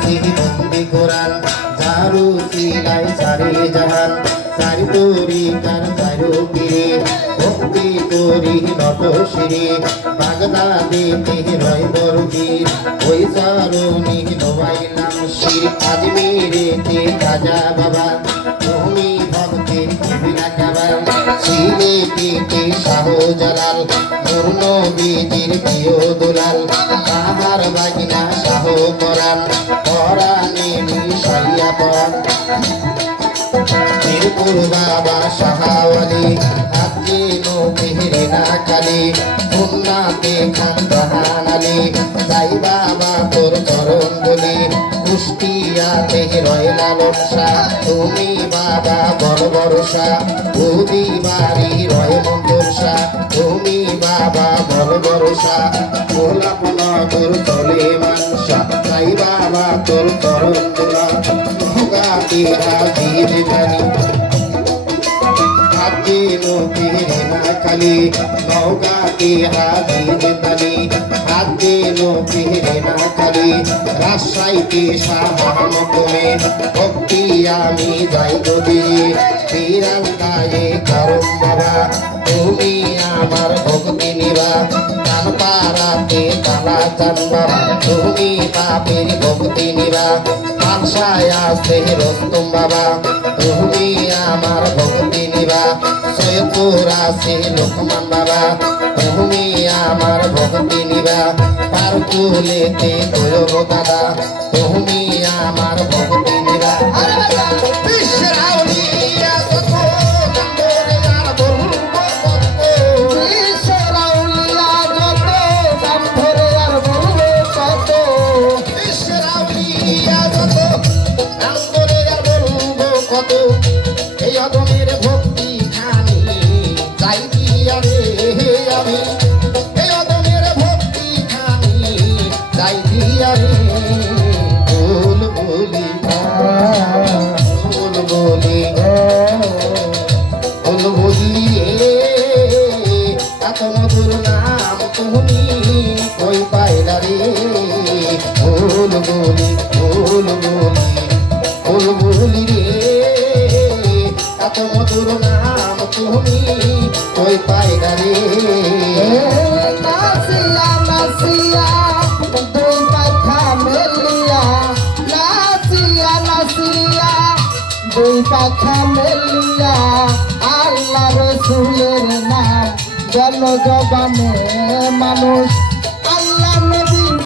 সিহি বন্দি কোরআন ঝাড়ু সিলাই সারে জাহান সারি তোরি কার চারু পীরে ভক্তি তোরি নত শিরে বাগদাদে তেহে রয় বরবীর ওই সারণি নবাইলাম শির আজমিরে তে খাজা বাবা তুমি ভক্তের কিবিলা কাবা শিলে পেটে শাহ জালাল নূর নবীজির প্রিয় দুলাল তাহার বাগিনা শাহ পরাণ পরাণে মিশাইয়া পরাণ মিরপুর বাবা শাহাওয়ালি আজকে নো মেহরে না কালি খুলনাতে খান জাহান আলী সাই বাবা তোর চরণ বলি কুষ্টিয়াতে রয় লালন শাহ তুমি বাবা বড় ভরসা বুধি বাড়ি রয় মন্দর শাহ তুমি বাবা বড় ভরসা গোলাপনা তোর চলে মানসা সাই বাবা তোর চরণ তোলা নগাতে হাজির জানি হাজি নবীরে না খালি নওগাঁকে হাজির তালি হাজি নবীরে না খালি রাজশাহীতে শাহান কমে ভক্তি আমি যাই যদি বিরাল গায়ে করম বাবা তুমি আমার ভক্তি নিবা কান পাড়াতে কালা চান বাবা তুমি বাপের ভক্তি নিবা পানসায় আছে রস্তম বাবা তুমি আমার ভক্তি নিবা সৈয়দপুর আছে লোকমান বাবা তুমি আমার ভক্তি নিবা পারকুলেতে দৈব দাদা তুমি আমার ভক্তি নিবা বিশ্বের আউলিয়া যত নামরে আর বলবো কত বিশ্বের আউলিয়া যত নাম ধরে আর বলবো কত বিশ্বের আউলিয়া যত নাম ধরে আর বলবো কত এই অগমের ভক্তি খানি যাই দিয়া রে আমি এই অগমের ভক্তি খানি যাই দিয়া রে বল বলি বল বলি বল বলি এত মধুর নাম তুমি কই পাইলা রে বল বলি বল বলি বল বলি রে এত মধুর নাম তুমি কই পাইলা রে নাসিয়া নাসিয়া দুই পাখা মেলিয়া নাসিয়া নাসিয়া দুই পাখা মেলিয়া আল্লাহ রসুলের নাম জল জবানে মানুষ